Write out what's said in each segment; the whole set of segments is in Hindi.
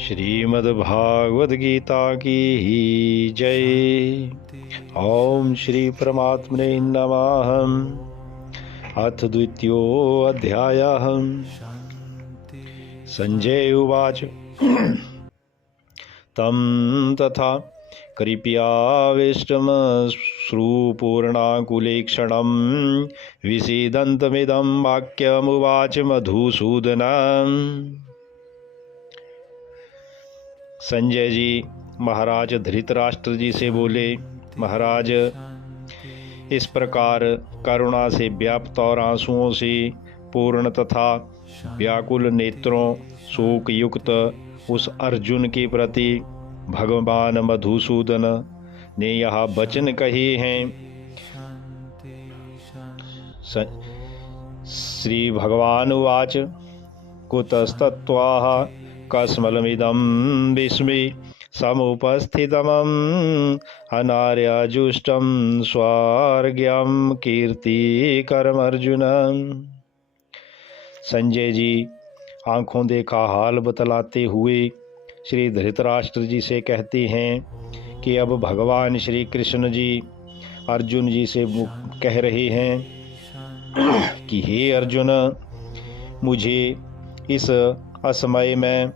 श्रीमद्भागवत गीता की जय। ओम श्री परमात्मने नमः। अथ द्वितीयोऽध्यायः। संजय उवाच तं तथा कृपयाविष्टमश्रुपूर्णाकुलेक्षणं विसीदन्तमिदं वाक्यमुवाच मधुसूदनः। संजय जी महाराज धृतराष्ट्र जी से बोले, महाराज, इस प्रकार करुणा से व्याप्त और आंसुओं से पूर्ण तथा व्याकुल नेत्रों शोक युक्त उस अर्जुन के प्रति भगवान मधुसूदन ने यह वचन कहे हैं। श्री भगवान उवाच कुतस्तत्त्वाः कस्मलमिदं विस्मे समुपस्थितमं अनार्यजुष्टं स्वार्ग्यं कीर्तिकरमर्जुन। संजय जी आंखों देखा हाल बतलाते हुए श्री धृतराष्ट्र जी से कहते हैं कि अब भगवान श्री कृष्ण जी अर्जुन जी से कह रहे हैं कि हे अर्जुन, मुझे इस असमय में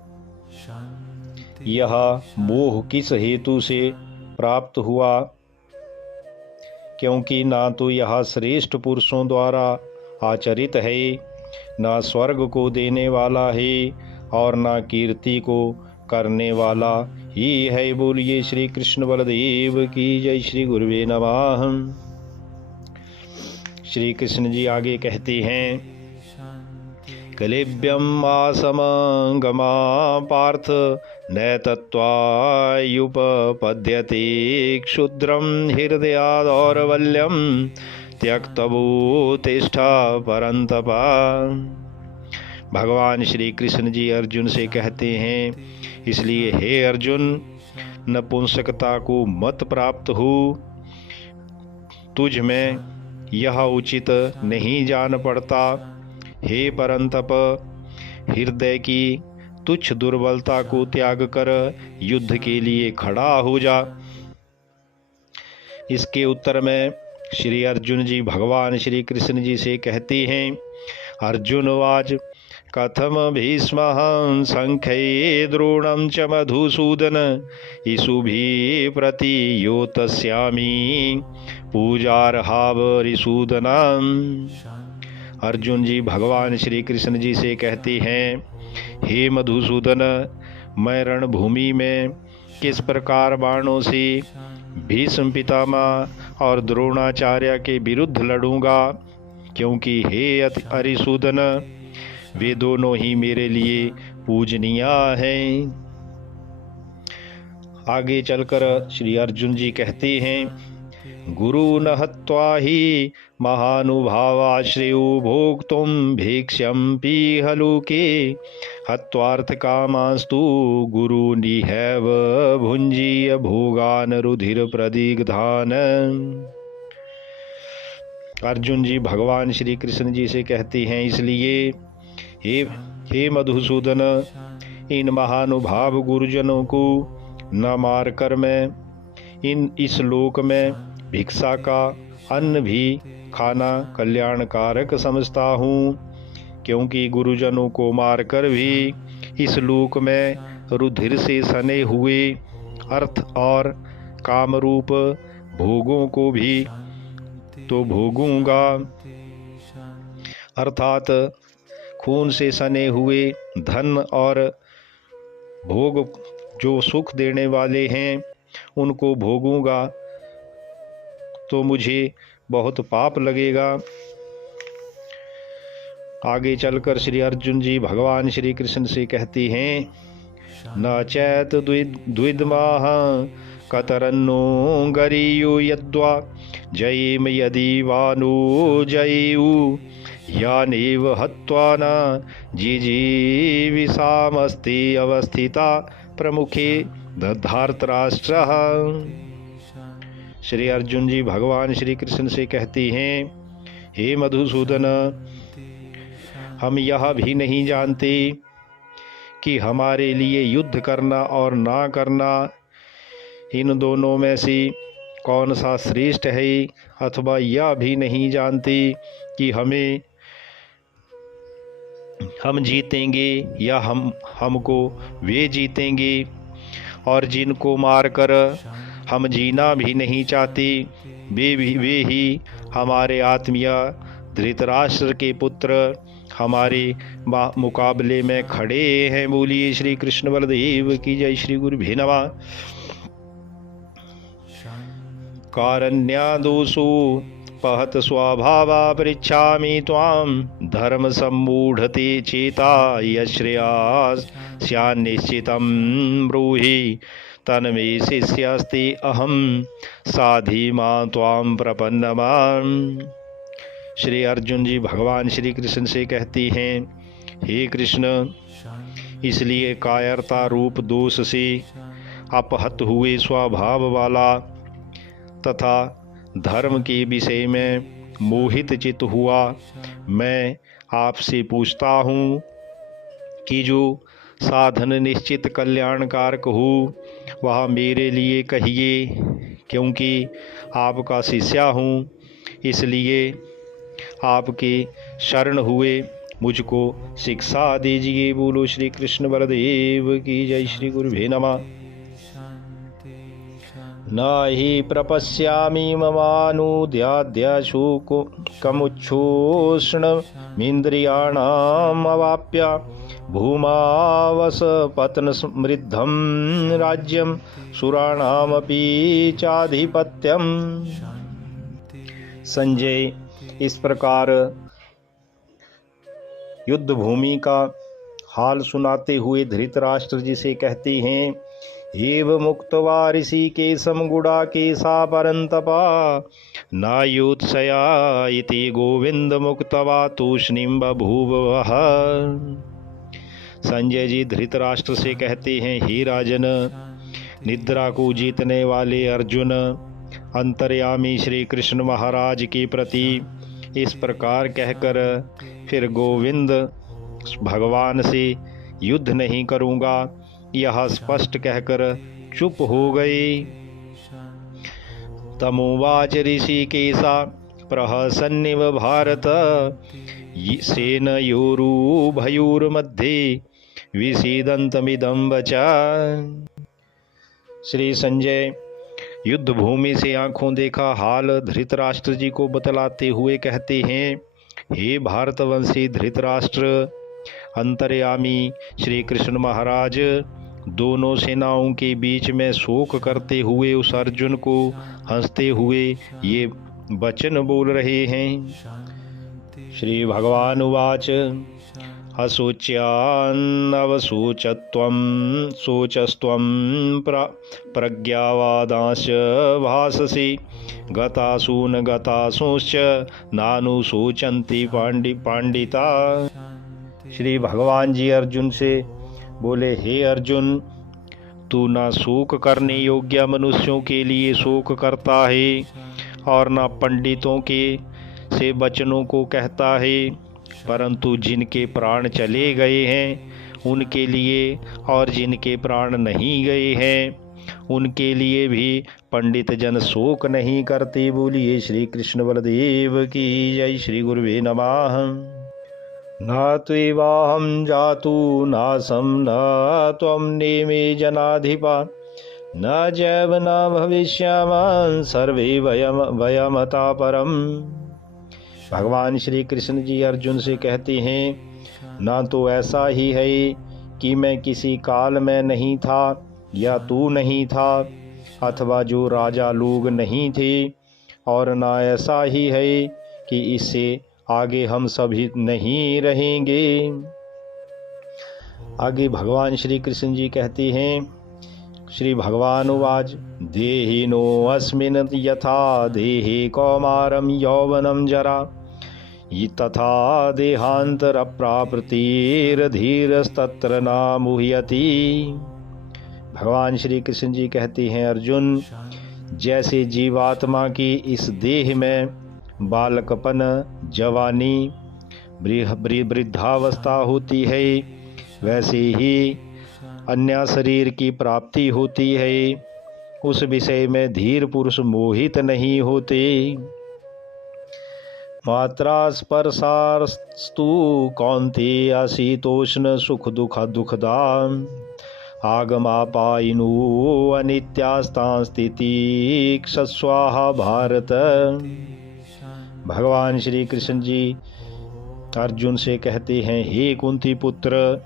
यह मोह किस हेतु से प्राप्त हुआ, क्योंकि ना तो यह श्रेष्ठ पुरुषों द्वारा आचरित है, ना स्वर्ग को देने वाला है और ना कीर्ति को करने वाला ही है। बोलिए श्री कृष्ण बलदेव की जय। श्री गुरुवे नमः। श्री कृष्ण जी आगे कहते हैं, कलेभ्यम आसमंगमा पार्थ न तत्त्वायुपपद्यते क्षुद्रम हृदयादौरवल्यम त्यक्तभूतिष्ठा परंतपा। भगवान श्री कृष्ण जी अर्जुन से कहते हैं, इसलिए हे अर्जुन, नपुंसकता को मत प्राप्त हो। तुझ में यह उचित नहीं जान पड़ता। हे परंतप, हृदय की तुच्छ दुर्बलता को त्याग कर युद्ध के लिए खड़ा हो जा। इसके उत्तर में श्री अर्जुन जी भगवान श्री कृष्ण जी से कहते हैं, अर्जुन वाच कथम भीष्मः संख्ये द्रोणं च मधुसूदन इषुभिः प्रतियोत्स्यामि पूजार्हावरिसूदनम्। अर्जुन जी भगवान श्री कृष्ण जी से कहते हैं, हे मधुसूदन, मैं रणभूमि में किस प्रकार बाणों से भीष्म पितामह और द्रोणाचार्य के विरुद्ध लड़ूंगा, क्योंकि हे अरिसूदन, वे दोनों ही मेरे लिए पूजनीय हैं। आगे चलकर श्री अर्जुन जी कहते हैं, गुरु न हत्वा ही महानुभावाश्रयो भोक्तुं भिक्षम्पि हलोके हत्वार्थ कामास्तु गुरु निहैव भुञ्जीय भोगान रुधिर प्रदिग्धान। अर्जुन जी भगवान श्री कृष्ण जी से कहते हैं, इसलिए हे मधुसूदन, इन महानुभाव गुरुजनों को न मारकर मैं इस लोक में भिक्षा का अन्न भी खाना कल्याणकारक समझता हूँ, क्योंकि गुरुजनों को मारकर भी इस लोक में रुधिर से सने हुए अर्थ और कामरूप भोगों को भी तो भोगूंगा, अर्थात खून से सने हुए धन और भोग जो सुख देने वाले हैं उनको भोगूंगा, तो मुझे बहुत पाप लगेगा। आगे चलकर श्री अर्जुन जी भगवान श्री कृष्ण से कहते हैं, न चैत द्विद्माः कतरन्नो गरीयो यद्वा जयेम यदि वानो जयेयु यानेव हत्वा न जिजीविषामस्ति अवस्थिता प्रमुखे धर्तराष्ट्रः। श्री अर्जुन जी भगवान श्री कृष्ण से कहते हैं, हे मधुसूदन, हम यह भी नहीं जानते कि हमारे लिए युद्ध करना और ना करना, इन दोनों में से कौन सा श्रेष्ठ है, अथवा यह भी नहीं जानती कि हम जीतेंगे या हमको वे जीतेंगे। और जिनको मारकर हम जीना भी नहीं चाहते, वे ही हमारे आत्मीय धृतराष्ट्र के पुत्र हमारे मुकाबले में खड़े हैं। बोलिए श्री कृष्ण बलदेव की जय। श्री गुरुभ्यो नमः। कारण्यादोषो पहत स्वभावा पृच्छामि त्वां धर्म सम्मूढ़ते चेता यश्रेया स्यान्निश्चितं ब्रूहि तन्मे शिष्यस्ति अहम साधि मां त्वां प्रपन्नमां। श्री अर्जुन जी भगवान श्री कृष्ण से कहती हैं, हे कृष्ण, इसलिए कायरता रूप दोष से अपहत हुए स्वभाव वाला तथा धर्म के विषय में मोहित चित हुआ मैं आपसे पूछता हूँ कि जो साधन निश्चित कल्याणकारक हो वह मेरे लिए कहिए, क्योंकि आपका शिष्य हूँ, इसलिए आपके शरण हुए मुझको शिक्षा दीजिए। बोलो श्री कृष्ण बलदेव की जय। श्री गुरुभ्यो नमः। न हि प्रपश्यामि ममानुद्याद्य शोकमुच्छोषणमिन्द्रियाणाम् अवाप्य भूमावसपत्नसमृद्धं राज्यं सुराणामपि चाधिपत्यम्। संजय इस प्रकार युद्ध भूमि का हाल सुनाते हुए धृतराष्ट्र जी से कहती हैं, एव मुक्त्वा ऋषिकेशं गुडाकेशा परन्तपा नायोत्सया इति गोविंद मुक्त्वा तूष्णीं बभूवः। संजय जी धृतराष्ट्र से कहते हैं, हे राजन, निद्रा को जीतने वाले अर्जुन अंतर्यामी श्री कृष्ण महाराज के प्रति इस प्रकार कहकर फिर गोविंद भगवान से युद्ध नहीं करूँगा यह स्पष्ट कहकर चुप हो गए। तमुवाच ऋषिकेशा प्रहसन्निव भारत सेनयोरुभयोर्मध्ये विसीदन्तमिदं वचा। श्री संजय युद्ध भूमि से आंखों देखा हाल धृतराष्ट्र जी को बतलाते हुए कहते हैं, हे भारतवंशी धृतराष्ट्र, अंतर्यामी श्री कृष्ण महाराज दोनों सेनाओं के बीच में शोक करते हुए उस अर्जुन को हंसते हुए ये वचन बोल रहे हैं। श्री भगवान उवाच असोच्यान्नवशोचत्वं शोचस्त्वं प्रज्ञावादांश्च भाससि गतासून गतासूंश्च नानुशोचन्ति पांडिता। श्री भगवान जी अर्जुन से बोले, हे अर्जुन, तू ना शोक करने योग्य मनुष्यों के लिए शोक करता है और ना पंडितों के से वचनों को कहता है, परंतु जिनके प्राण चले गए हैं उनके लिए और जिनके प्राण नहीं गए हैं उनके लिए भी पंडित जन शोक नहीं करते। बोलिए श्री कृष्ण बलदेव की जय। श्री गुरुवे नमः। न त्वेवाहं जातु नासं न त्वं नेमे जनाधिपा न जैव न भविष्यामः सर्वे वयमता परम। भगवान श्री कृष्ण जी अर्जुन से कहते हैं, ना तो ऐसा ही है कि मैं किसी काल में नहीं था या तू नहीं था अथवा जो राजा लोग नहीं थे, और ना ऐसा ही है कि इससे आगे हम सभी नहीं रहेंगे। आगे भगवान श्री कृष्ण जी कहते हैं, श्री भगवान उवाच देहिनो अस्मिन् यथा देहे कौमारं यौवनं जरा तथा देहांतर प्राप्तिर्धीरस्तत्र न मुह्यति। भगवान श्री कृष्ण जी कहते हैं, अर्जुन, जैसे जीवात्मा की इस देह में बालकपन, जवानी, वृद्धावस्था होती है, वैसे ही अन्य शरीर की प्राप्ति होती है, उस विषय में धीर पुरुष मोहित नहीं होते। मात्रा स्पर्शास्तु कौन्तेय शीतोष्ण सुख दुख दुखदा आगमापायिनो अनित्यास्तांस्थिति स्वाहा भारत। भगवान श्री कृष्ण जी अर्जुन से कहते हैं, हे कुंती पुत्र,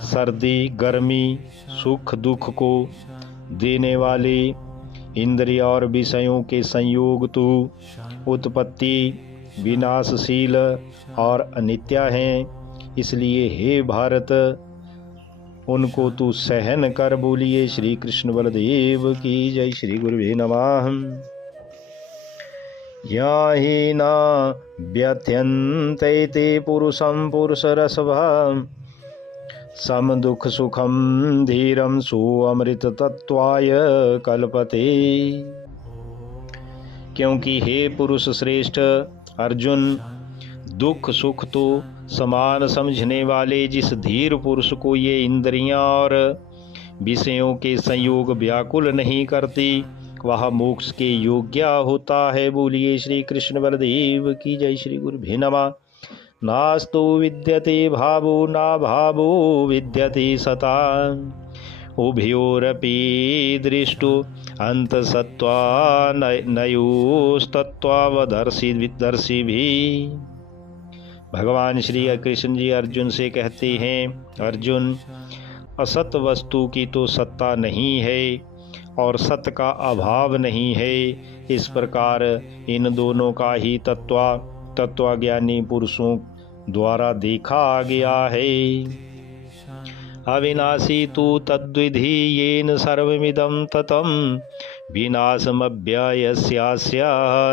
सर्दी गर्मी सुख दुख को देने वाले इंद्रिय और विषयों के संयोग तो उत्पत्ति विनाशशील और अनित्य हैं, इसलिए हे भारत उनको तू सहन कर। बोलिए श्री कृष्ण बलदेव की जय। श्री गुरुवे नमः। या ही न व्यथ्यन्ते ते पुरुषं पुरुषरसभा सम दुख सुखम धीरम सोऽमृत तत्वाय कल्पते। क्योंकि हे पुरुष श्रेष्ठ अर्जुन, दुख सुख तो समान समझने वाले जिस धीर पुरुष को ये इंद्रियां और विषयों के संयोग व्याकुल नहीं करती, वह मोक्ष के योग्य होता है। बोलिए श्री कृष्ण बलदेव की जय। श्री गुरुभ्यो नमः। नास्तु विद्यते भावो ना भावो विद्यते सता उभयोरपि दृष्टो अंतसत्त्वा नयोस्तत्त्वावदर्शी भी। भगवान श्री कृष्ण जी अर्जुन से कहते हैं, अर्जुन, असत वस्तु की तो सत्ता नहीं है और सत्य का अभाव नहीं है। इस प्रकार इन दोनों का ही तत्वज्ञानी पुरुषों द्वारा देखा गया है। अविनाशी तु तद्विधि येन सर्वमिदं ततं विनाशमव्ययस्यास्य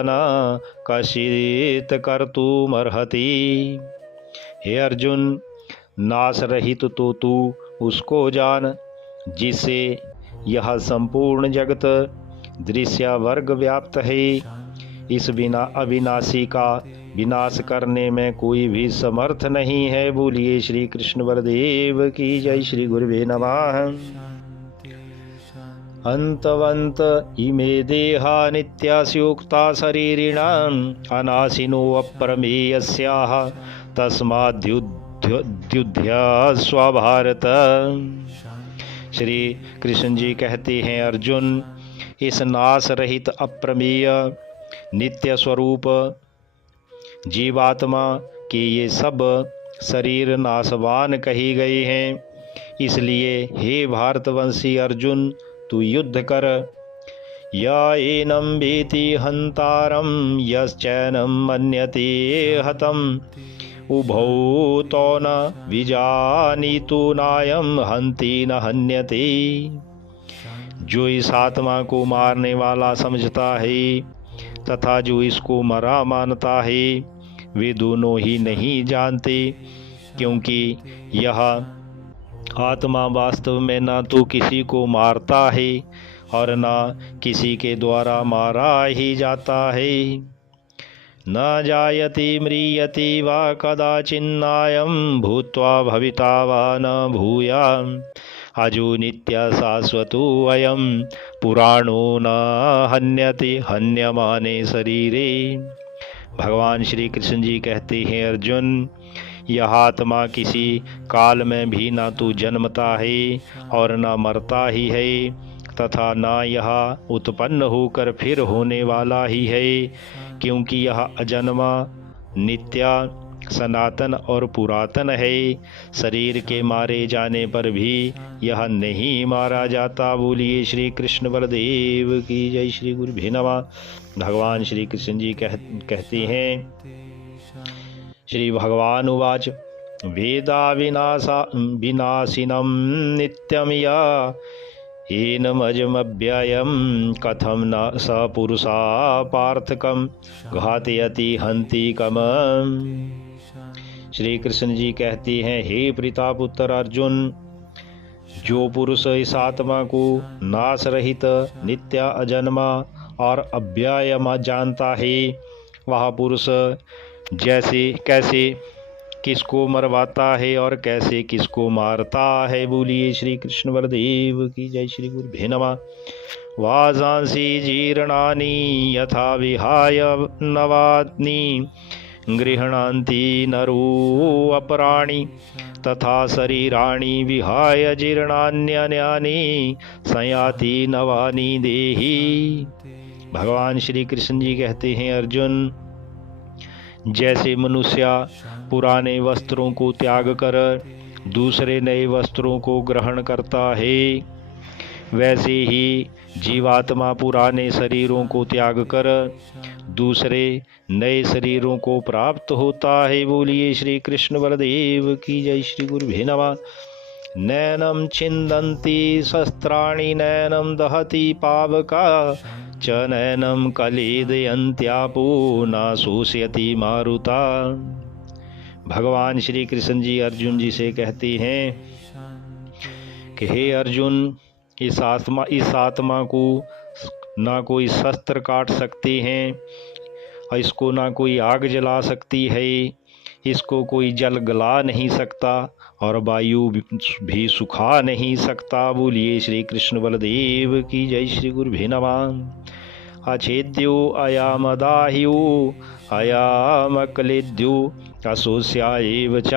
न कश्चित् कर्तुमर्हति। हे अर्जुन, नाश रहित तो तू उसको जान जिससे यह संपूर्ण जगत दृश्य वर्ग व्याप्त है। इस बिना अविनाशी का विनाश करने में कोई भी समर्थ नहीं है। बोलिए श्री कृष्ण बलदेव की जय। श्री गुरुवे नमः। अंतवंत इमे देहा नित्यास्योक्ता शरीरिणाम् अनाशिनो अप्रमेयस्याः तस्माद्युध्यस्व भारत। श्री कृष्ण जी कहते हैं, अर्जुन, इस नाश रहित अप्रमेय नित्य स्वरूप जीवात्मा के ये सब शरीर नाशवान कही गए हैं। इसलिए हे भारतवंशी अर्जुन, तू युद्ध कर। या एनं वेति हंतारं यश्चैनं मन्यते हतम् उभौ तो न विजानीतु नायं हन्ति न हन्यते। जो इस आत्मा को मारने वाला समझता है तथा जो इसको मरा मानता है, वे दोनों ही नहीं जानते, क्योंकि यह आत्मा वास्तव में न तो किसी को मारता है और न किसी के द्वारा मारा ही जाता है। न जायते म्रियते वा कदाचिन्नायं भूत्वा भविता वा न भूयाम् अजो नित्य शाश्वतो अयं पुराणो न हन्यते हन्यमाने शरीरे। भगवान श्री कृष्ण जी कहते हैं, अर्जुन, यह आत्मा किसी काल में भी ना तो जन्मता है और न मरता ही है तथा न यह उत्पन्न होकर फिर होने वाला ही है, क्योंकि यह अजन्मा नित्य सनातन और पुरातन है। शरीर के मारे जाने पर भी यह नहीं मारा जाता। बोलिए श्री कृष्ण बलदेव की जय। श्री गुरुभ्यो नमः। भगवान श्री कृष्ण जी कहते हैं, श्री भगवान उवाच वेदा विनाशिनं नित्यं या एनमजमव्ययं कथं न स पुरुषा पार्थकं घातयति हन्ति कम। श्री कृष्ण जी कहते हैं, हे प्रतापुत्र अर्जुन, जो पुरुष इस आत्मा को नाश रहित नित्य अजन्मा और अव्ययमा जानता है, वह पुरुष किसको मरवाता है और कैसे किसको मारता है। बोलिए श्री कृष्ण बलदेव की जय। श्री गुरुभ्यो नमः। वाजांसि जीर्णानि यथा विहाय नवानि गृह्णान्ति नरो अपराणि तथा शरीराणि विहाय जीर्णान्यन्यानि संयाति नवानि देहि। भगवान श्री कृष्ण जी कहते हैं, अर्जुन, जैसे मनुष्य पुराने वस्त्रों को त्याग कर दूसरे नए वस्त्रों को ग्रहण करता है, वैसे ही जीवात्मा पुराने शरीरों को त्याग कर दूसरे नए शरीरों को प्राप्त होता है। बोलिए श्री कृष्ण बलदेव की जय। श्री गुरुभ्यो नमः। नैनम छिन्दन्ति शस्त्राणि नैनम दहति पावका च नैनम कलेदयन्त्यापो न शोषयति मारुता। भगवान श्री कृष्ण जी अर्जुन जी से कहते हैं कि हे अर्जुन, इस आत्मा को ना कोई शस्त्र काट सकते हैं, इसको ना कोई आग जला सकती है, इसको कोई जल गला नहीं सकता और वायु भी सुखा नहीं सकता। बोलिए श्री कृष्ण बलदेव की जय। श्री गुरुभ्यो नमः। अछेद्यो अयामदाह्यो अयामकलेद्यो अशोष्या एव च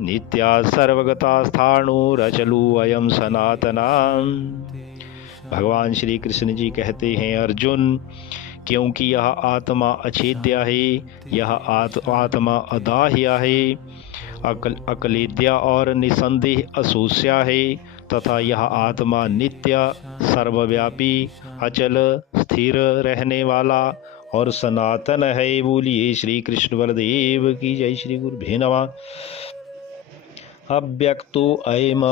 नित्या सर्वगता स्थाणु रचलु अयम सनातना। भगवान श्री कृष्ण जी कहते हैं, अर्जुन, क्योंकि यह आत्मा अछेद्य है, यह आत्मा अदाह्य है, अकलेद्य और निसंदेह अशोष्या है, तथा यह आत्मा नित्य सर्वव्यापी अचल स्थिर रहने वाला और सनातन है। बोलिए श्री कृष्ण बलदेव की जय। श्री गुरुभ्यो नमः। अव्यक्तो अयम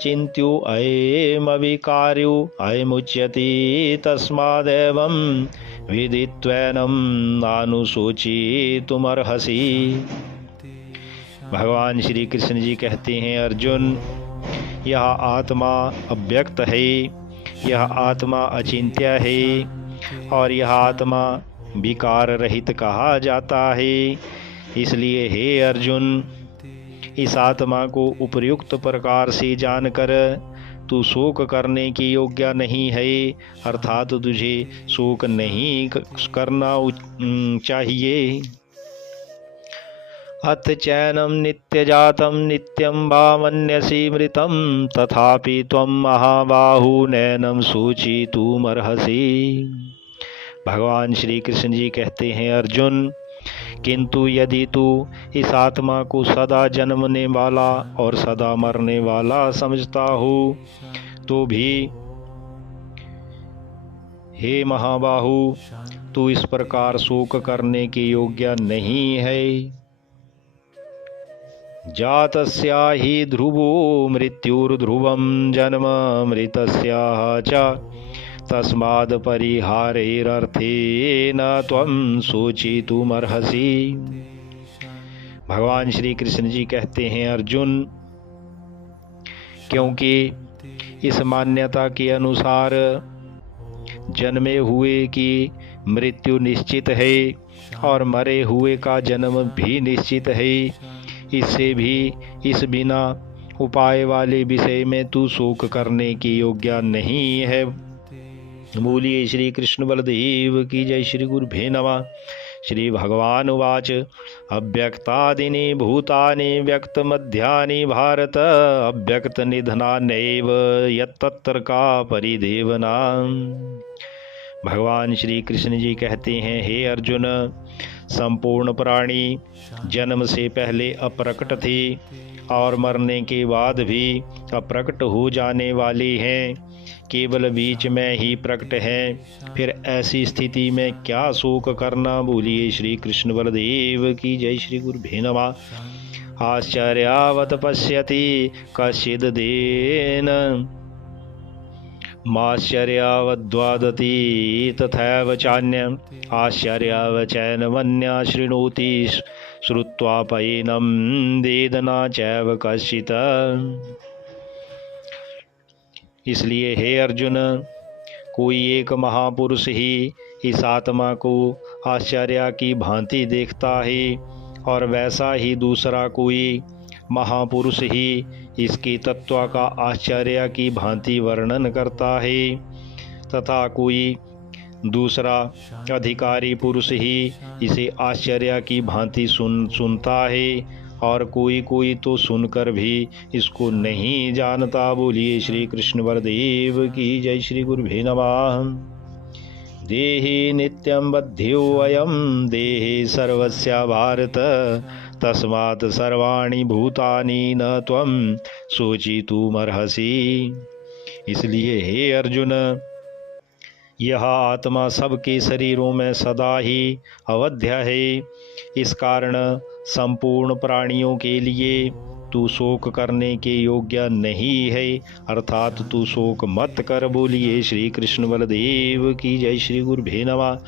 चिन्त्यो अयम विकार्यो अयमुच्यते तस्मादेवं विदित्वैनं नानुशोचितुमर्हसि। भगवान श्री कृष्ण जी कहते हैं, अर्जुन, यह आत्मा अव्यक्त है, यह आत्मा अचिंत्य है और यह आत्मा विकार रहित कहा जाता है। इसलिए हे अर्जुन, इस आत्मा को उपर्युक्त प्रकार से जानकर तू शोक करने की योग्य नहीं है, अर्थात तुझे शोक नहीं करना चाहिए। अथ चैनम नित्यजातं नित्यं वा मन्यसि मृतं तथापि त्वं महाबाहु नैनं शोचितुमर्हसि। भगवान श्री कृष्ण जी कहते हैं, अर्जुन, किंतु यदि तू इस आत्मा को सदा जन्मने वाला और सदा मरने वाला समझता हो तो भी हे महाबाहु, तू इस प्रकार शोक करने के योग्य नहीं है। जातस्या हि ध्रुवो मृत्युर्ध्रुवं जन्म मृतस्याः च तस्माद् परिहारेरर्थेन त्वं शोचितुमर्हसि। भगवान श्री कृष्ण जी कहते हैं, अर्जुन, क्योंकि इस मान्यता के अनुसार जन्मे हुए की मृत्यु निश्चित है और मरे हुए का जन्म भी निश्चित है, इससे भी इस बिना उपाय वाले विषय में तू शोक करने की योग्य नहीं है। बोलिए श्री कृष्ण बलदेव की जय। श्री गुरुभ्यो नमः। श्री भगवान उवाच अव्यक्तादीनि भूतानि व्यक्तमध्यानि भारत अव्यक्तनिधनान्येव यत्तत्र का परिदेवना। भगवान श्री कृष्ण जी कहते हैं, हे अर्जुन, संपूर्ण प्राणी जन्म से पहले अप्रकट थे और मरने के बाद भी अप्रकट हो जाने वाले हैं, केवल बीच में ही प्रकट हैं। फिर ऐसी स्थिति में क्या शोक करना। बोलिए श्री कृष्ण बलदेव की जय। श्री गुरुभ्यो नमः। आश्चर्यावत पश्यति कश्चिदेन माश्चर्यावद्वादति तथैव चान्यम् आश्चर्यावचैनमन्या शृणोति श्रुत्वापयेनं वेदना चैव कश्चित्। इसलिए हे अर्जुन, कोई एक महापुरुष ही इस आत्मा को आश्चर्य की भांति देखता है और वैसा ही दूसरा कोई महापुरुष ही इसके तत्व का आश्चर्य की भांति वर्णन करता है, तथा कोई दूसरा अधिकारी पुरुष ही इसे आश्चर्य की भांति सुनता है, और कोई कोई तो सुनकर भी इसको नहीं जानता। बोलिए श्री कृष्ण बलदेव की जय। श्री गुरुभ्यो नमः। देहि नित्यं बध्योऽयं देहि सर्वस्य भारत, तस्मात् सर्वाणि भूतानि न त्वं शोचितुमर्हसि। इसलिए हे अर्जुन, यह आत्मा सबके शरीरों में सदा ही अवध्य है। इस कारण संपूर्ण प्राणियों के लिए तू शोक करने के योग्य नहीं है, अर्थात तू शोक मत कर। बोलिए श्री कृष्ण बलदेव की जय। श्री गुरुभ्यो नमः।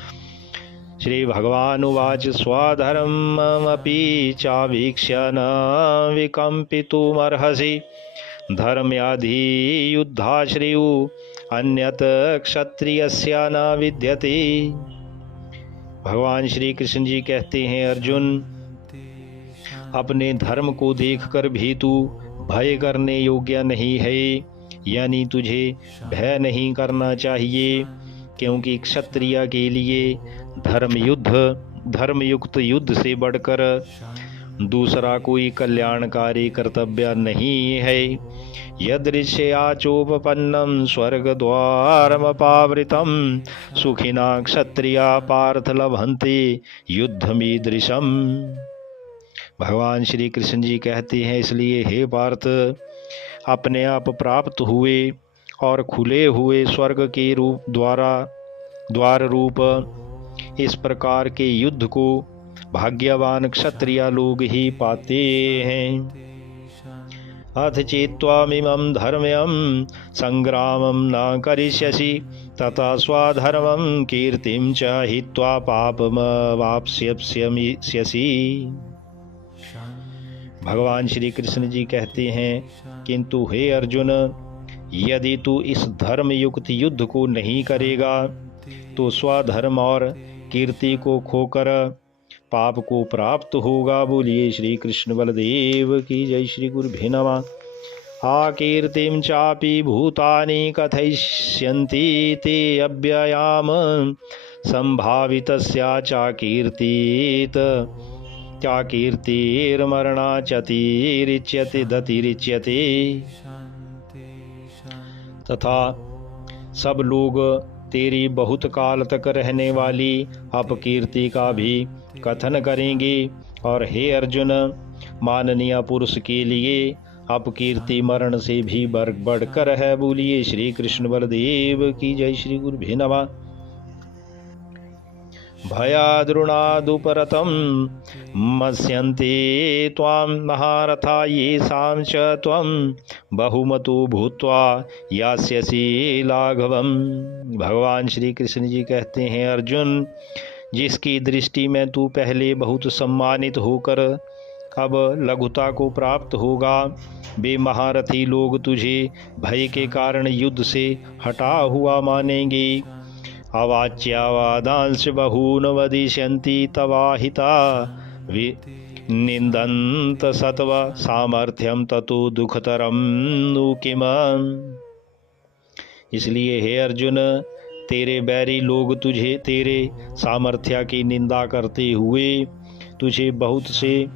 श्री भगवानुवाच स्वधर्ममपि चावीक्ष्य न विकम्पितुमर्हसि, धर्म्याधि युद्धाश्रयु अन्यत क्षत्रियस्य न विद्यते। भगवान श्री कृष्ण जी कहते हैं, अर्जुन, अपने धर्म को देखकर भी तू भय करने योग्य नहीं है, यानी तुझे भय नहीं करना चाहिए, क्योंकि क्षत्रिय के लिए धर्मयुक्त युद्ध से बढ़कर दूसरा कोई कल्याणकारी कर्तव्य नहीं है। यदृश्या चोपपन्नं स्वर्गद्वारमपावृतं, सुखिना क्षत्रिया पार्थ लभन्ते युद्धमीदृशम्। भगवान श्री कृष्ण जी कहते हैं, इसलिए हे पार्थ, अपने आप प्राप्त हुए और खुले हुए स्वर्ग के द्वार रूप इस प्रकार के युद्ध को भाग्यवान क्षत्रिय लोग ही पाते हैं। अथ चेत्त्वामिमं धर्म्यं संग्रामं न करिष्यसि, तथा स्वधर्मं कीर्तिं च हित्वा पापमवाप्स्यसि। भगवान श्री कृष्ण जी कहते हैं, किंतु हे अर्जुन, यदि तू इस धर्म युक्त युद्ध को नहीं करेगा तो स्वधर्म और कीर्ति को खोकर पाप को प्राप्त होगा। बोलिए श्री कृष्ण बलदेव की जय। श्री गुरुभ्यो नमः। आकीर्तिं चापि भूतानि कथयिष्यन्ति ते अव्ययाम, संभावितस्या चाकीर्तिर्मरणाचतिरिच्यते दतिरिच्यते। तथा सब लोग तेरी बहुत काल तक रहने वाली अपकीर्ति का भी कथन करेंगे, और हे अर्जुन, माननीय पुरुष के लिए अपकीर्ति मरण से भी बढ़कर है। बोलिए श्री कृष्ण बलदेव की जय। श्री गुरुभ्यो नमः। भयाद्रुणादुपरतं मत्स्यन्ते त्वां महारथा येषां च त्वं बहुमतो भूत्वा यास्यसि लाघवम्। भगवान श्री कृष्ण जी कहते हैं, अर्जुन, जिसकी दृष्टि में तू पहले बहुत सम्मानित होकर अब लघुता को प्राप्त होगा, वे महारथी लोग तुझे भय के कारण युद्ध से हटा हुआ मानेंगे। अवाच्यावादांश बहून वदिष्यन्ति तवाहिता, निंदन्त सत्व सामर्थ्यम ततो दुखतरम नु किम। इसलिए हे अर्जुन, तेरे बैरी लोग तुझे तेरे सामर्थ्य की निंदा करते हुए तुझे बहुत से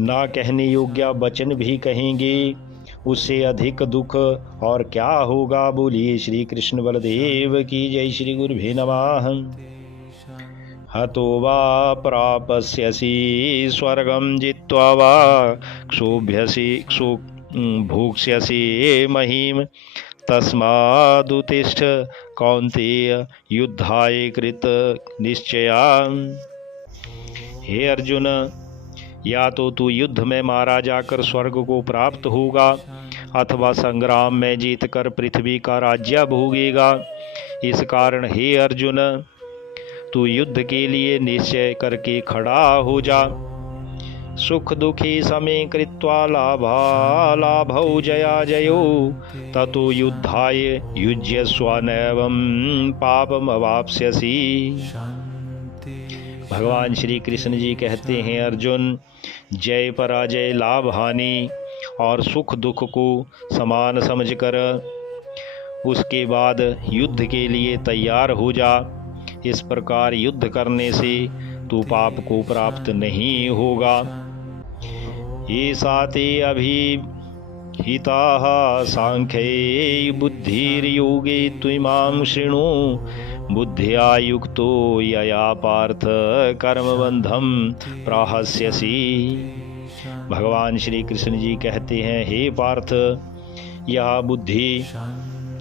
ना कहने योग्य वचन भी कहेंगे, उससे अधिक दुख और क्या होगा। बोलिए श्री कृष्ण बलदेव की जय। श्री गुरुभ्यो नमः। हतो वा प्राप्स्यसि स्वर्गं जित्वा वा भोक्ष्यसि महीम्, तस्मादुत्तिष्ठ कौन्तेय युद्धाय कृत निश्चया। हे अर्जुन, या तो तू युद्ध में मारा जाकर स्वर्ग को प्राप्त होगा, अथवा संग्राम में जीतकर पृथ्वी का राज्य भोगेगा। इस कारण हे अर्जुन, तू युद्ध के लिए निश्चय करके खड़ा हो जा। सुख दुखी समे कृत्वा लाभौ जया जयो, ततो युद्धाय युज्यस्व नैवं पापमवाप्स्यसि। भगवान श्री कृष्ण जी कहते हैं, अर्जुन, जय पराजय, लाभ हानि और सुख दुख को समान समझकर उसके बाद युद्ध के लिए तैयार हो जा। इस प्रकार युद्ध करने से तू पाप को प्राप्त नहीं होगा। ये साते अभिहिताः सांख्ये बुद्धिर्योगे त्विमां शृणु बुद्धिया युक्तो यया पार्थ कर्मबंधम प्राहस्यसि। भगवान श्री कृष्ण जी कहते हैं, हे पार्थ, यह बुद्धि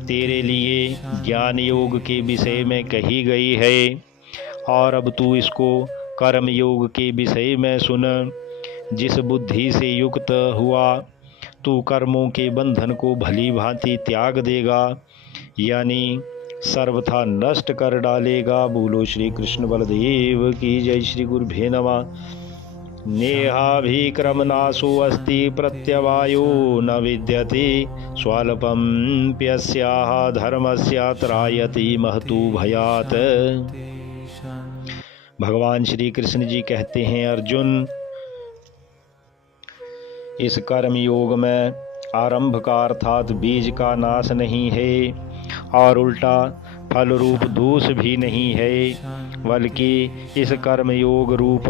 तेरे लिए ज्ञान योग के विषय में कही गई है और अब तू इसको कर्म योग के विषय में सुन। जिस बुद्धि से युक्त हुआ तू कर्मों के बंधन को भली भांति त्याग देगा, यानी सर्वथा नष्ट कर डालेगा। बोलो श्री कृष्ण बलदेव की जय। श्री गुरुभ्ये नमः। नेहाभिक्रमनाशो अस्ति प्रत्यवायो न विद्यते स्वल्पं प्यस्याः धर्मस्य त्रायति महतु भयात्। भगवान श्री कृष्ण जी कहते हैं, अर्जुन, इस कर्म योग में आरंभ का अर्थात बीज का नाश नहीं है और उल्टा फल रूप दोष भी नहीं है, बल्कि इस कर्म योग रूप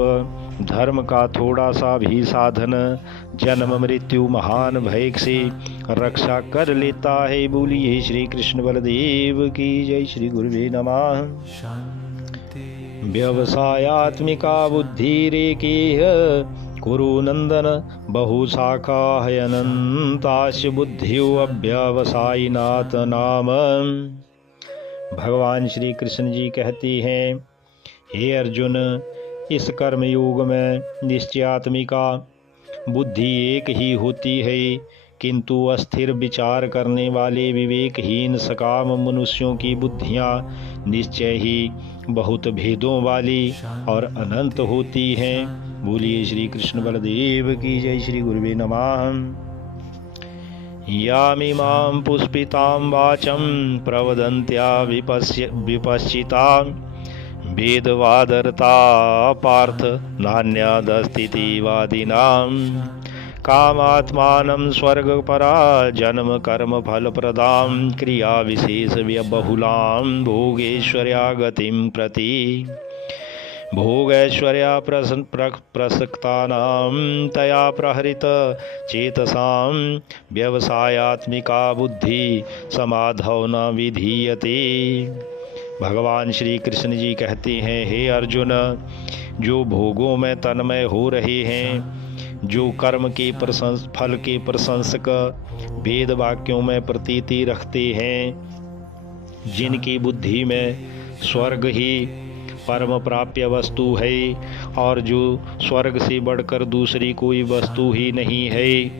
धर्म का थोड़ा सा भी साधन जन्म मृत्यु महान भय से रक्षा कर लेता है। बोलिए श्री कृष्ण बलदेव की जय। श्री गुरुवे नमः। व्यवसायात्मिका बुद्धिरेकेह कुरु नंदन बहुशाखा हयनंताश बुद्धियो अव्यवसायिनाथ नाम। भगवान श्री कृष्ण जी कहती हैं, हे अर्जुन, इस कर्म योग में निश्चयात्मिका बुद्धि एक ही होती है, किंतु अस्थिर विचार करने वाले विवेकहीन सकाम मनुष्यों की बुद्धियाँ निश्चय ही बहुत भेदों वाली और अनंत होती हैं। बोलिए श्री कृष्ण बलदेव की जय। श्री गुरुवे नमः। यामिमां पुष्पितां वाचं प्रवदन्त्या विपश्चिता वेदवादरता पार्थ नान्यदस्तीति वादिनां कामात्मानं स्वर्गपरा जन्म कर्म फलप्रदां क्रिया विशेष बहुलां भोगेश्वर्या गतिं प्रति भोगैश्वर्या प्रसक्तानां तया प्रहरित चेतसां व्यवसायात्मिका बुद्धि समाधौ न विधीयते। भगवान श्री कृष्ण जी कहते हैं, हे अर्जुन, जो भोगों में तन्मय हो रहे हैं, जो कर्म के फल के प्रशंसक वेद वाक्यों में प्रतीति रखते हैं, जिनकी बुद्धि में स्वर्ग ही परम प्राप्य वस्तु है और जो स्वर्ग से बढ़कर दूसरी कोई वस्तु ही नहीं है,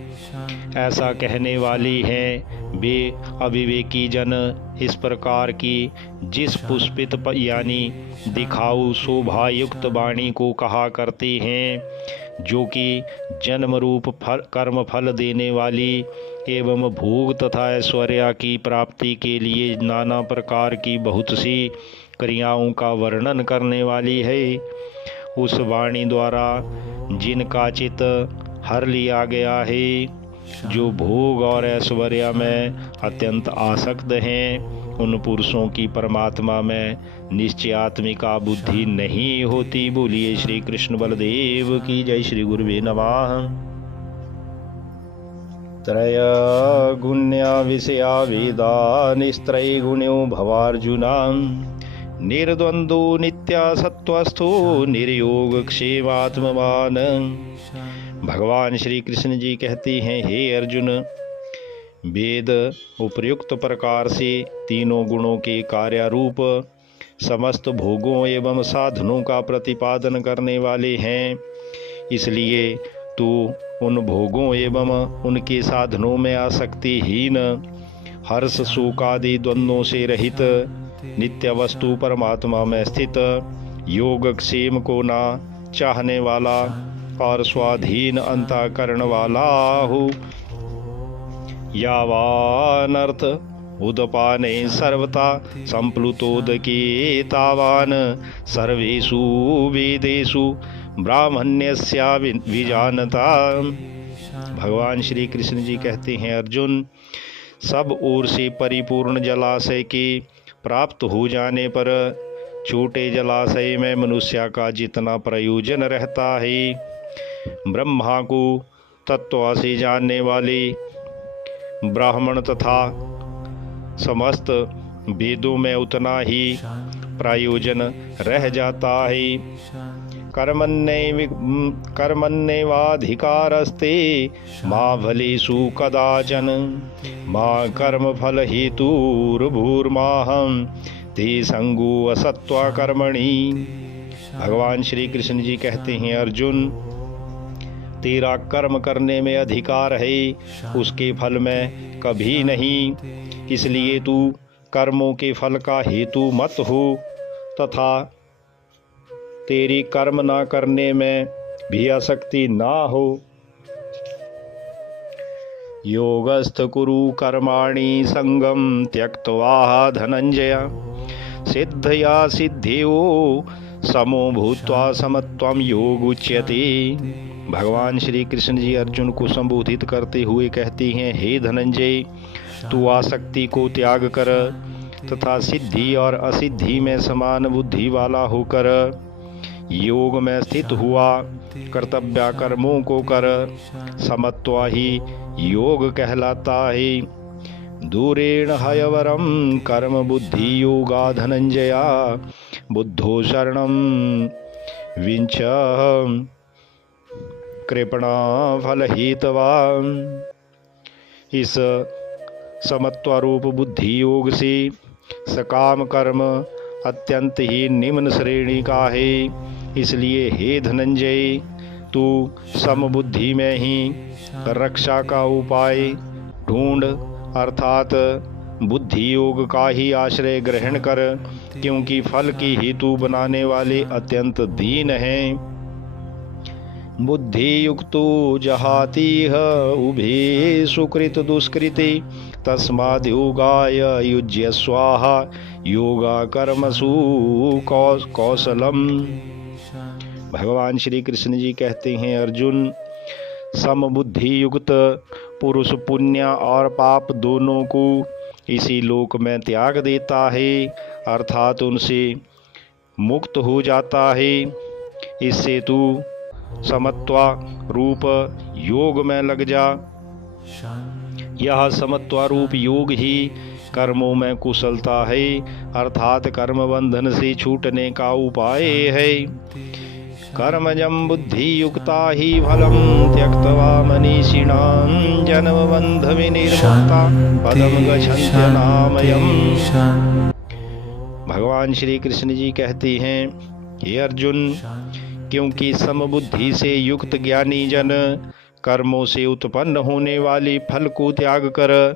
ऐसा कहने वाली हैं वे अविवेकी जन इस प्रकार की जिस पुष्पित यानी दिखाऊ शोभायुक्त वाणी को कहा करते हैं, जो कि जन्म रूप कर्म फल देने वाली एवं भोग तथा ऐश्वर्या की प्राप्ति के लिए नाना प्रकार की बहुत सी क्रियाओं का वर्णन करने वाली है। उस वाणी द्वारा जिनका चित्त हर लिया गया है, जो भोग और ऐश्वर्या में अत्यंत आसक्त हैं, उन पुरुषों की परमात्मा में निश्चयात्मिका बुद्धि नहीं होती। बोलिए श्री कृष्ण बलदेव की जय। श्री गुरुवे नमः। त्रय गुण्या विषया वेदा निस्त्रैगुण्यो भवार्जुना निर्द्वंदो नित्या सत्वस्थो निर्योग क्षेमात्मवान। भगवान श्री कृष्ण जी कहते हैं, हे अर्जुन, वेद उपयुक्त प्रकार से तीनों गुणों के कार्यारूप समस्त भोगों एवं साधनों का प्रतिपादन करने वाले हैं। इसलिए तू उन भोगों एवं उनके साधनों में आसक्तिहीन, हर्ष शोकादि द्वंद्वों से रहित, नित्य वस्तु परमात्मा में स्थित, योगक्षेम को ना चाहने वाला और स्वाधीन अंतःकरण वाला हो। यावानर्थ उदपाने सर्वथा संप्लुतोदके तावान् सर्वेषु वेदेषु ब्राह्मण्यस्या विजानता। भगवान श्री कृष्ण जी कहते हैं, अर्जुन, सब ओर से परिपूर्ण जलाशय के प्राप्त हो जाने पर छोटे जलाशय में मनुष्य का जितना प्रयोजन रहता है, ब्रह्मा को तत्व से जानने वाले ब्राह्मण तथा समस्त वेदों में उतना ही प्रयोजन रह जाता है। कर्मण्येवाधिकारस्ते मा फलेषु कदाचन मा कर्मफल हेतुर्भूर्माहं ते संगो असत्वा कर्मणि। भगवान श्री कृष्ण जी कहते हैं, अर्जुन, तेरा कर्म करने में अधिकार है, उसके फल में कभी नहीं। इसलिए तू कर्मों के फल का हेतु मत हो तथा तेरी कर्म ना करने में भी आसक्ति ना हो। योगस्थ कुरु कर्माणि संगम त्यक्त्वा धनंजय सिद्धया सिद्धियो समो भूत्वा समत्वम योग उच्यते। भगवान श्री कृष्ण जी अर्जुन को संबोधित करते हुए कहते हैं, हे धनंजय, तू आसक्ति को त्याग कर तथा सिद्धि और असिद्धि में समान बुद्धि वाला होकर योग में स्थित हुआ कर्तव्य कर्मों को कर। समत्वा ही योग कहलाता है। दूरेण हयवरम कर्म बुद्धि योगा धनंजया बुद्धो शरणम विंच कृपणा फल हेतवा। इस समत्वारूप बुद्धि योग से सकाम कर्म अत्यंत ही निम्न श्रेणी का है। इसलिए हे धनंजय, तू समबुद्धि में ही रक्षा का उपाय ढूंढ, अर्थात बुद्धि योग का ही आश्रय ग्रहण कर, क्योंकि फल की हेतु बनाने वाले अत्यंत दीन हैं। बुद्धि युक्तो जहातीह उभे सुकृत दुष्कृते तस्माद् योगाय युज्य स्वाहा योगा कर्मसु कौशलम। भगवान श्री कृष्ण जी कहते हैं, अर्जुन, समबुद्धि युक्त पुरुष पुण्य और पाप दोनों को इसी लोक में त्याग देता है, अर्थात उनसे मुक्त हो जाता है। इससे तू समत्वा रूप योग में लग जा। यह समत्वा रूप योग ही कर्मों में कुशलता है, अर्थात कर्म बंधन से छूटने का उपाय है। कर्मजं बुद्धि युक्ता ही फलम त्यक्त्वा मनीषिणां जन्म बंध विनिर्मुक्ता पदम गच्छन्त्यनामयम्। भगवान श्री कृष्ण जी कहते हैं, हे अर्जुन, क्योंकि समबुद्धि से युक्त ज्ञानी जन कर्मों से उत्पन्न होने वाले फल को त्याग कर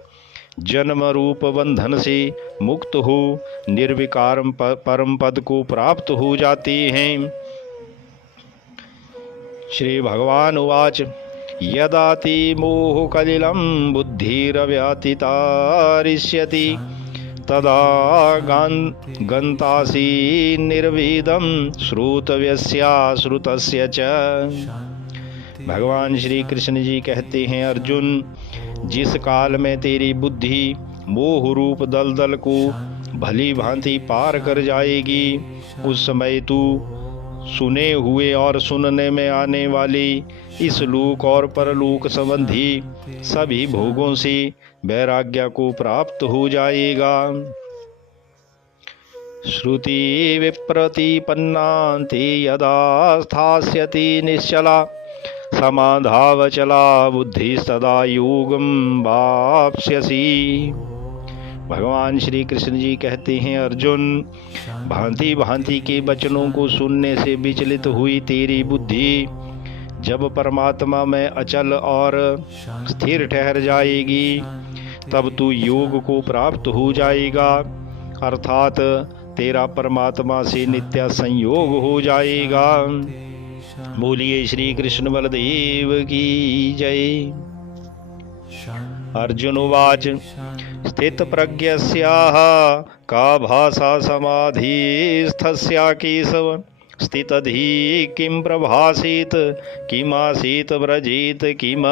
जन्म रूप बंधन से मुक्त हो निर्विकार परम पद को प्राप्त हो जाते हैं। श्री भगवान उवाच, यदाति मोह कलिलं बुद्धिरव्यतितारिष्यति तदा गन्तासि निर्वेदं श्रोतव्यस्य श्रुतस्य च। भगवान श्री कृष्ण जी कहते हैं, अर्जुन, जिस काल में तेरी बुद्धि मोह रूप दलदल को भली भांति पार कर जाएगी, उस समय तू सुने हुए और सुनने में आने वाले इस लोक और परलोक संबंधी सभी भोगों से वैराग्य को प्राप्त हो जाएगा। श्रुति विप्रतिपन्ना ते यदा स्थास्यति निश्चला समाधावचला बुद्धि सदा योगम वाप्स्यसि। भगवान श्री कृष्ण जी कहते हैं, अर्जुन, भांति भांति के वचनों को सुनने से विचलित हुई तेरी बुद्धि जब परमात्मा में अचल और स्थिर ठहर जाएगी, तब तू योग को प्राप्त हो जाएगा, अर्थात तेरा परमात्मा से नित्य संयोग हो जाएगा। बोलिए श्री कृष्ण बलदेव की जय। अर्जुन उवाच, स्थित प्रज्ञस्याः का भाषा समाधिस्थस्या केशव स्थितधि किं प्रभासीत किमासीत व्रजेत किम।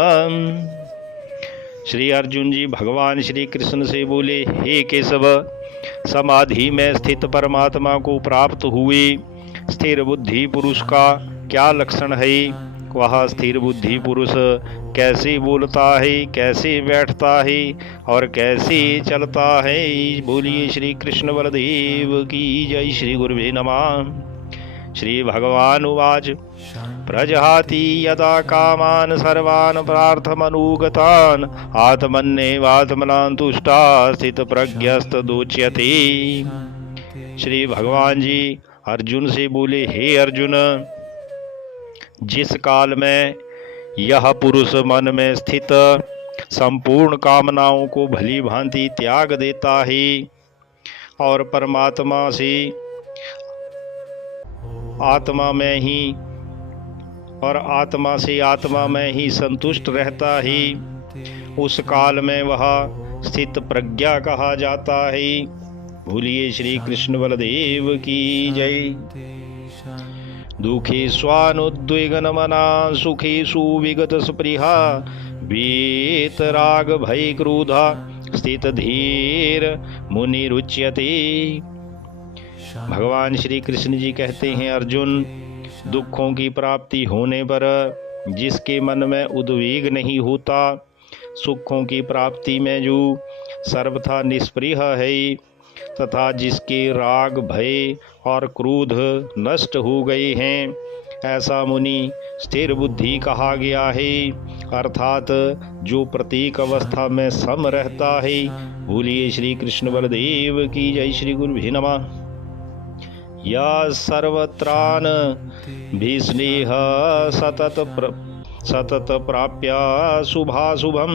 श्री अर्जुन जी भगवान श्री कृष्ण से बोले, हे केशव, समाधि में स्थित परमात्मा को प्राप्त हुए स्थिर बुद्धि पुरुष का क्या लक्षण है? वह स्थिर बुद्धि पुरुष कैसे बोलता है, कैसे बैठता है और कैसे चलता है? बोलिए श्री कृष्ण बलदेव की जय। श्री गुरुवे नमः। श्री भगवान उवाच, प्रजहाति यदा कामान सर्वान् प्रार्थमनुगतान् आत्मन्येवात्मनां तुष्टा स्थित प्रज्ञस्तदुच्यते। श्री भगवान जी अर्जुन से बोले, हे अर्जुन, जिस काल में यह पुरुष मन में स्थित संपूर्ण कामनाओं को भली भांति त्याग देता है और परमात्मा से आत्मा में ही संतुष्ट रहता है, उस काल में वह स्थित प्रज्ञा कहा जाता है। बोलिए श्री कृष्ण बलदेव की जय। दुखे स्वानुद्विग्नमना सुखेषु विगत स्पृहा वीतराग भय क्रोधा स्थित धीर मुनिरुच्यते। भगवान श्री कृष्ण जी कहते हैं, अर्जुन, दुखों की प्राप्ति होने पर जिसके मन में उद्वेग नहीं होता, सुखों की प्राप्ति में जो सर्वथा निष्पृह है तथा जिसके राग भय और क्रोध नष्ट हो गए हैं, ऐसा मुनि स्थिर बुद्धि कहा गया है, अर्थात जो प्रत्येक अवस्था में सम रहता है। बोलिए श्री कृष्ण बलदेव की जय। श्री गुरुभ्यो नमः। या सर्वत्रान भीस्नेह सतत प्राप्या शुभाशुभम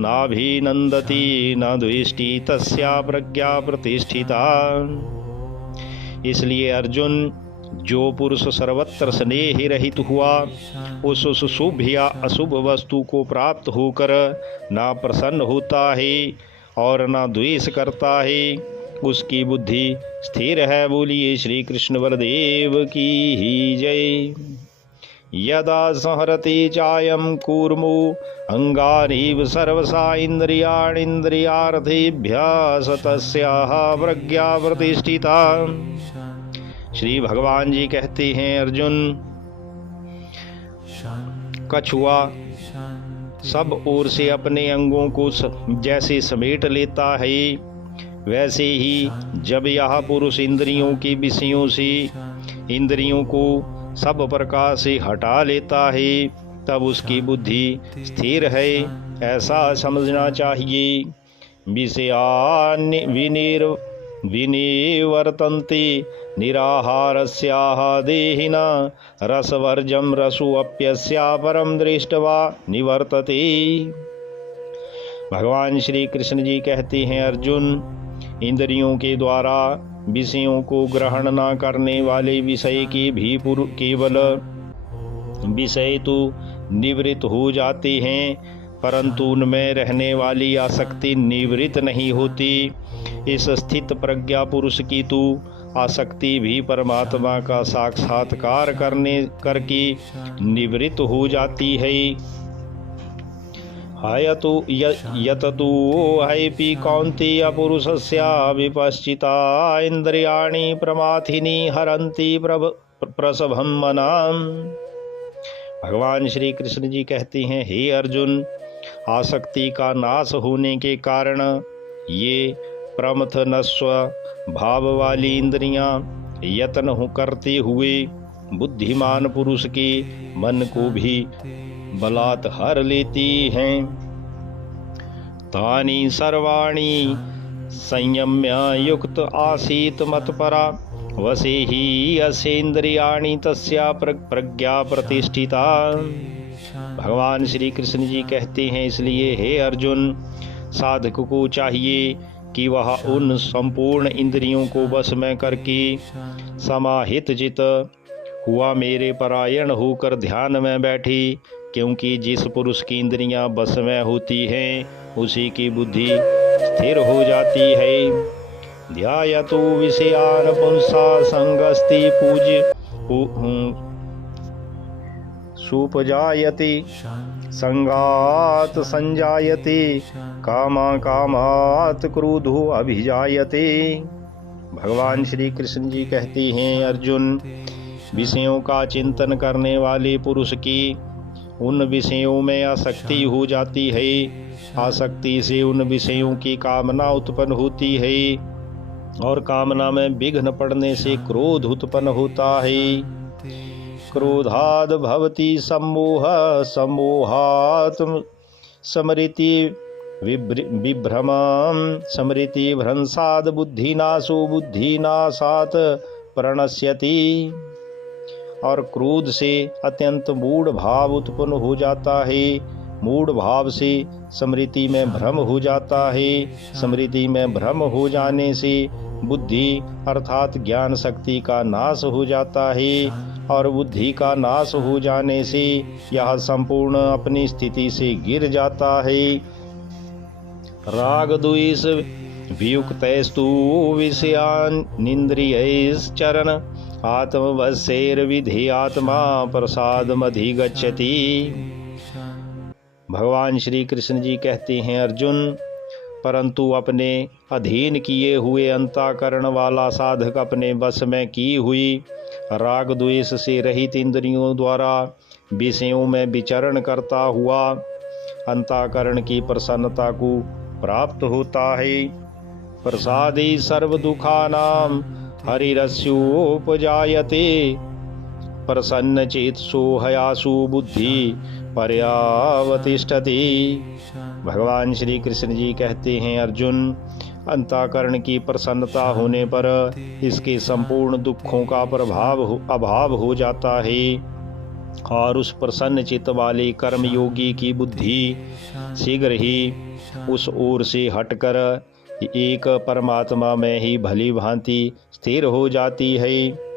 नाभिनंदति न द्वेष्टि तस्या प्रज्ञा प्रतिष्ठिता। इसलिए अर्जुन, जो पुरुष सर्वत्र स्नेह रहित हुआ, उस शुभ या अशुभ वस्तु को प्राप्त होकर ना प्रसन्न होता है और ना द्वेष करता है, उसकी बुद्धि स्थिर है। बोलिए श्री कृष्ण बलदेव की ही जय। यदा संहरति चायं कूर्मो अंगानीव सर्वसा इंद्रियार्थेभ्यः तस्याः प्रज्ञा प्रतिष्ठिता। श्री भगवान जी कहते हैं, अर्जुन, कछुआ सब ओर से अपने अंगों को जैसे समेट लेता है, वैसे ही जब यह पुरुष इंद्रियों के विषयों से इंद्रियों को सब प्रकार से हटा लेता है, तब उसकी बुद्धि स्थिर है, ऐसा समझना चाहिए। विषयानि विनिवर्तन्ते निराहारस्याः देहिना रसवर्जं रसोऽप्यस्या परं दृष्ट्वा निवर्तते। भगवान श्री कृष्ण जी कहते हैं, अर्जुन, इंद्रियों के द्वारा विषयों को ग्रहण न करने वाले विषय के भी केवल विषय तो निवृत्त हो जाते हैं, परंतु उनमें रहने वाली आसक्ति निवृत्त नहीं होती। इस स्थित प्रज्ञा पुरुष की तो आसक्ति भी परमात्मा का साक्षात्कार करके निवृत्त हो जाती है। यततो हैपि कौन्तेय पुरुषस्य विपश्चिता इंद्रियाणि प्रमाथिनी हरन्ति प्रसभं मनाम्। भगवान श्री कृष्ण जी कहते हैं, हे अर्जुन, आसक्ति का नाश होने के कारण ये प्रमथ नस्व भाव वाली इंद्रियां यत्न करते हुए बुद्धिमान पुरुष के मन को भी बलात् हर लेती हैं। तानि सर्वाणि संयम्य युक्त आसीत मत्परा वसे ही असेन्द्रियाणि तस्या प्रज्ञा प्रतिष्ठिता। भगवान श्री कृष्ण जी कहते हैं, इसलिए हे अर्जुन, साधक को चाहिए कि वह उन संपूर्ण इंद्रियों को वश में करके समाहित चित हुआ मेरे परायण होकर ध्यान में बैठी, क्योंकि जिस पुरुष की इंद्रियां बस में होती हैं उसी की बुद्धि स्थिर हो जाती है। ध्यायतु विषयान पुंसा संगस्ति पूज्य सुपजायति संगात संजायते कामात क्रोधो अभिजायते। भगवान श्री कृष्ण जी कहते हैं, अर्जुन, विषयों का चिंतन करने वाले पुरुष की उन विषयों में आसक्ति हो जाती है। आसक्ति से उन विषयों की कामना उत्पन्न होती है और कामना में विघ्न पड़ने से क्रोध उत्पन्न होता है। क्रोधाद भवति सम्मोह, सम्मोहात् स्मृति विभ्रमं, स्मृति भ्रंसाद बुद्धिनाशो, बुद्धिनाशात् प्रणश्यति। और क्रोध से अत्यंत मूढ़ भाव उत्पन्न हो जाता है। मूढ़ भाव से स्मृति में भ्रम हो जाता है। स्मृति में भ्रम हो जाने से बुद्धि अर्थात ज्ञान शक्ति का नाश हो जाता है और बुद्धि का नाश हो जाने से यह संपूर्ण अपनी स्थिति से गिर जाता है। राग द्वेष वियुक्तस्तु विषयानिन्द्रियैश्चरन् आत्मवशैर्विधेयात्मा प्रसादमधिगच्छति। भगवान श्री कृष्ण जी कहते हैं, अर्जुन, परंतु अपने अधीन किए हुए अंतःकरण वाला साधक अपने वश में की हुई राग द्वेष से रहित इंद्रियों द्वारा विषयों में विचरण करता हुआ अंतःकरण की प्रसन्नता को प्राप्त होता है। प्रसादी सर्व दुखानां हरिरस्योपजायते, प्रसन्न चेतसो हयासु बुद्धि पर्यावतिष्ठति। भगवान श्री कृष्ण जी कहते हैं, अर्जुन, अंतःकरण की प्रसन्नता होने पर इसके संपूर्ण दुखों का अभाव हो जाता है और उस प्रसन्न चित्त वाले कर्मयोगी की बुद्धि शीघ्र ही उस ओर से हटकर एक परमात्मा में ही भली भांति स्थिर हो जाती है।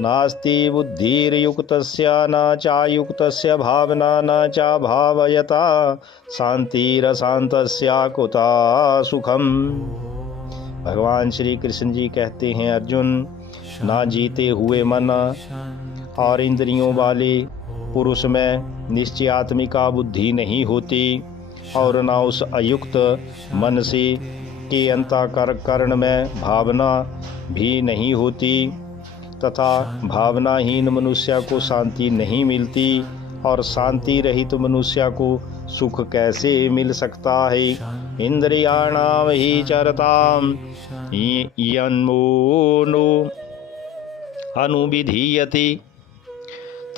नास्ति बुद्धिर्युक्तस्य न चायुक्तस्य भावना न चा भावयता शांतिरशांतस्य कुता सुखम। भगवान श्री कृष्ण जी कहते हैं, अर्जुन, ना जीते हुए मन और इंद्रियों वाले पुरुष में निश्चयात्मिका बुद्धि नहीं होती और ना उस अयुक्त मन से के अंतःकरण में भावना भी नहीं होती तथा भावनाहीन मनुष्य को शांति नहीं मिलती और शांति रहित मनुष्य को सुख कैसे मिल सकता है। इंद्रियाणाम हि चरताम यन्मोनो अनुविधीयति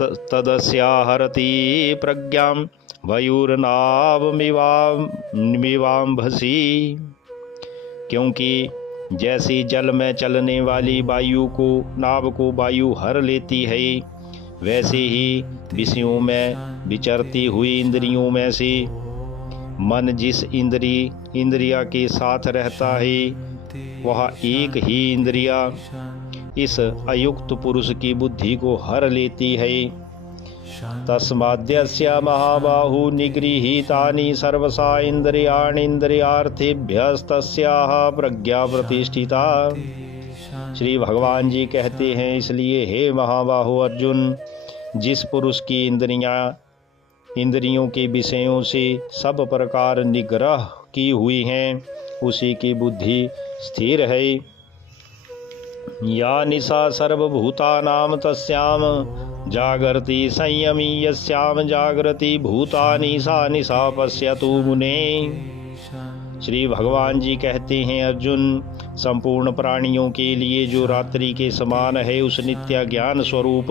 तदस्याहरति प्रज्ञां वयुर्नावमिवाम्भसि। क्योंकि जैसे जल में चलने वाली नाव को वायु हर लेती है, वैसे ही विषयों में विचरती हुई इंद्रियों में से मन जिस इंद्रिया के साथ रहता है वह एक ही इंद्रिया इस अयुक्त पुरुष की बुद्धि को हर लेती है। तस्माद्यस्य महाबाहु निगृहीतानि सर्वसा इंद्रियार्थेभ्यस्तस्याः प्रज्ञा प्रतिष्ठिता। श्री भगवान जी कहते हैं, इसलिए हे महाबाहु अर्जुन, जिस पुरुष की इंद्रियों के विषयों से सब प्रकार निग्रह की हुई हैं, उसी की बुद्धि स्थिर है। या निशा सर्वभूतानां तस्याम जागर्ति संयमी यस्याम जागृति भूतानि सा निशा पश्यतु मुने। श्री भगवान जी कहते हैं, अर्जुन, संपूर्ण प्राणियों के लिए जो रात्रि के समान है उस नित्य ज्ञान स्वरूप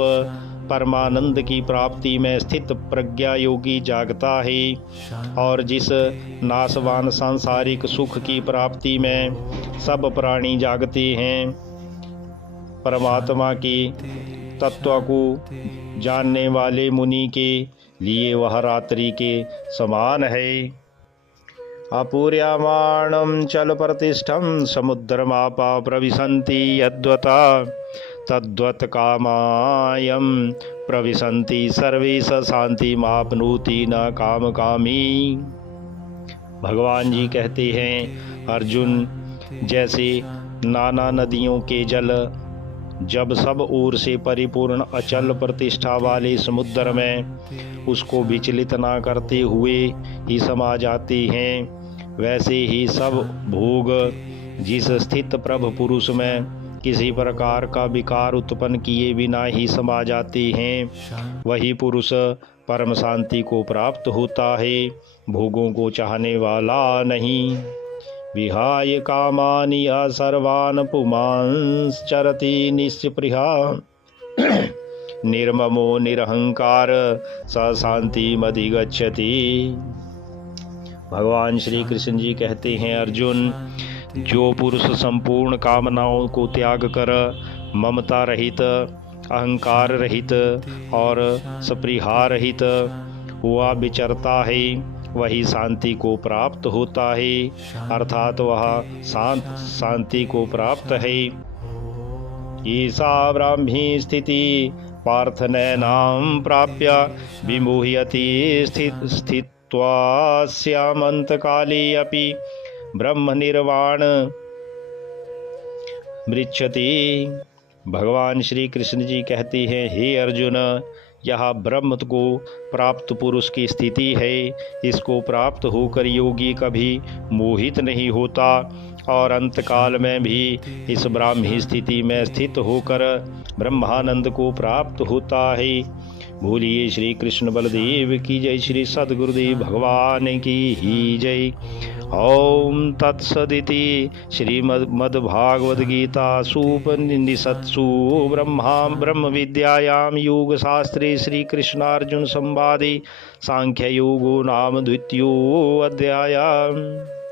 परमानंद की प्राप्ति में स्थित प्रज्ञा योगी जागता है और जिस नाशवान सांसारिक सुख की प्राप्ति में सब प्राणी जागते हैं, परमात्मा के तत्व को जानने वाले मुनि के लिए वह रात्रि के समान है। अपूर्यमाणं चल प्रतिष्ठं समुद्रमापा प्रविशन्ति यद्वता तद्वत् कामायं प्रविशन्ति सर्वे स शान्तिमाप्नोति न कामकामी। भगवान जी कहते हैं, अर्जुन, जैसे नाना नदियों के जल जब सब ओर से परिपूर्ण अचल प्रतिष्ठा वाले समुद्र में उसको विचलित ना करते हुए ही समा जाते हैं, वैसे ही सब भोग जिस स्थित प्रभ पुरुष में किसी प्रकार का विकार उत्पन्न किए बिना ही समा जाते हैं, वही पुरुष परम शांति को प्राप्त होता है, भोगों को चाहने वाला नहीं। विहाय कामानि सर्वान् पुमांश्चरति निस्पृहा निर्ममो निरहंकार स शांतिमधिगच्छति। भगवान श्री कृष्ण जी कहते हैं, अर्जुन, जो पुरुष संपूर्ण कामनाओं को त्याग कर ममता रहित, अहंकार रहित और स्पृहा रहित हुआ विचरता है, वही शांति को प्राप्त होता है, अर्थात वह शांति को प्राप्त है। ईसा ब्राह्मी स्थिति पार्थ नैनां प्राप्य विमुह्यति स्थित्वास्यामन्तकाले अपि ब्रह्म निर्वाण मृच्छति। भगवान श्री कृष्ण जी कहते हैं, हे अर्जुन, यह ब्रह्म को प्राप्त पुरुष की स्थिति है। इसको प्राप्त होकर योगी कभी मोहित नहीं होता और अंतकाल में भी इस ब्राह्मी स्थिति में स्थित होकर ब्रह्मानंद को प्राप्त होता है। बोलिए श्री कृष्ण बलदेव की जय, श्री सद्गुरुदेव भगवान की ही जय। ओम तत्सदिति श्रीमद्भागवत गीतासु उपनिषत्सु ब्रह्म विद्यायां योगशास्त्रे श्रीकृष्णार्जुन संवादे सांख्ययोगो नाम द्वितीयो अध्यायः।